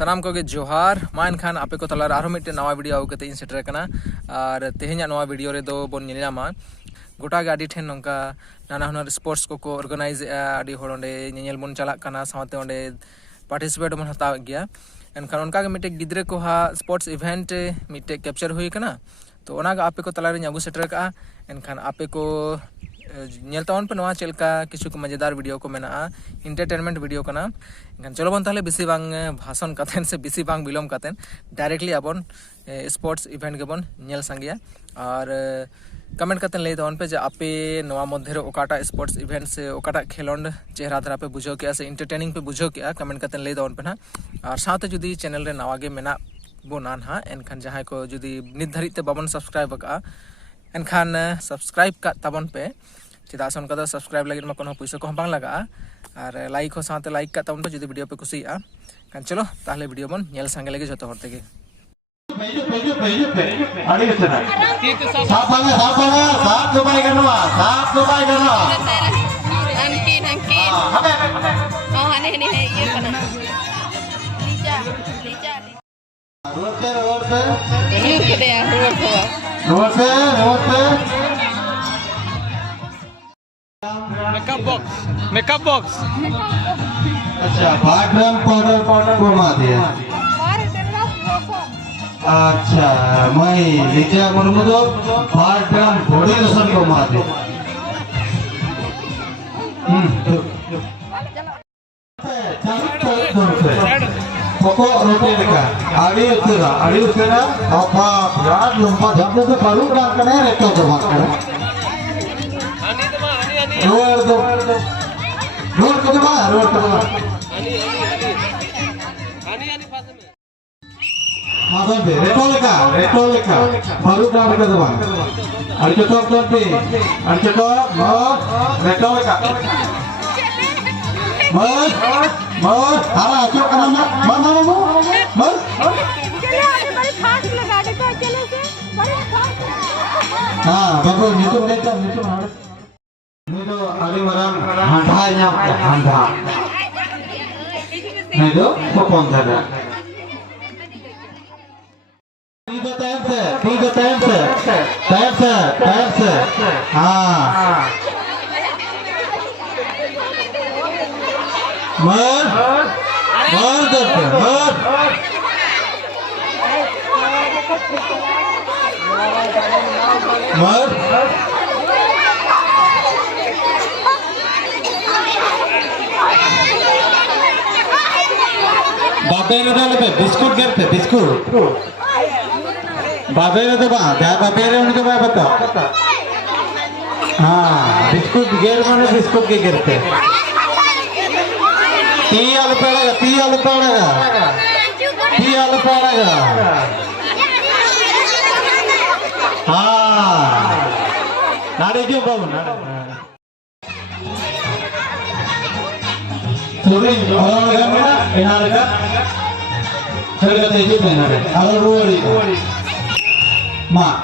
सानाम को जोहार मा एनखान आपे को तलार आरो मिट्टे नवा वीडियो आउ कते इन सेटर कना और तेहेኛ नवा वीडियो रे दो बोन नेलामा गोटा गाड़ी ठेन नंका नाना हुनर स्पोर्ट्स को ऑर्गेनाइज आडी होड़ ओंडे नेल बोन चला कना साथे ओंडे पार्टिसिपेट बोन हताव गया एनखान उनका के मिट्टे गिद्रे को हा स्पोर्ट्स इवेंट मिट्टे कैप्चर हुई कना तो ओना गा आपे को तलार रे आगु सेटर का एनखान आपे को नेल तावन पे नवा चलका किछु मजेदार वीडियो को मेना एंटरटेनमेंट वीडियो कना एनखान चलो बन ताले बेसी बांग भाषण कथेन से बेसी बांग बिलोम कथेन डायरेक्टली अपन स्पोर्ट्स इवेंट के बन नेल संगिया और कमेंट कतन लई दवन पे जे आपे नवा मध्य रे ओकाटा स्पोर्ट्स इवेंट से ओकाटा खेलोंड चेहरा धरा पे बुझो के से एंटरटेनिंग पे बुझो के कमेंट कतन लई दवन पे ना और साथ जुदी चैनल रे नवा गे मेना बोनान हा एनखान जहां को जुदी नित धरित ते बाबन सब्सक्राइब का एनखान सब्सक्राइब का तबन पे चेदा से उनका सब्सक्राइब लगे में कोनो पैसा को बांग लगा और लाइक हो साथ लाइक का तबन पे जुदी वीडियो पे खुशी कान चलो ताहले वीडियो बन नेल संगे लगे जतो हरते के मेकअप बॉक्स अच्छा बाथरूम पाउडर घुमा दिया अच्छा मैं लीजिए मुर्मू तो बाथरूम बॉडी लोशन घुमा दिया pokok roti dekat ari utara apa berat lompat jatuh ke baru dah kena reto tu makan road ke mana masa be reto leka baru dah dekat tu makan ari cetok reto leka Mas, ara acuk kana mana mu? Mas? बड़ी fast लगा दे तो चले से बड़ी fast हां बाबू नीतु लेता नीतु हां नीतु आदि मरम हांधा nya हांधा नीतु कोन दादा ठीक है टाइम से हां मर करते मर बाबे ने डाले बिस्कुट करते बिस्कुट बाबे ने तो बाबे ने उनके बाबा बता हाँ बिस्कुट गेर माने बिस्कुट के गिरते ती आलू पड़ेगा हाँ नारे क्यों बाबू सुबह orang mana enak kan saya kata itu benar kalau ruari mak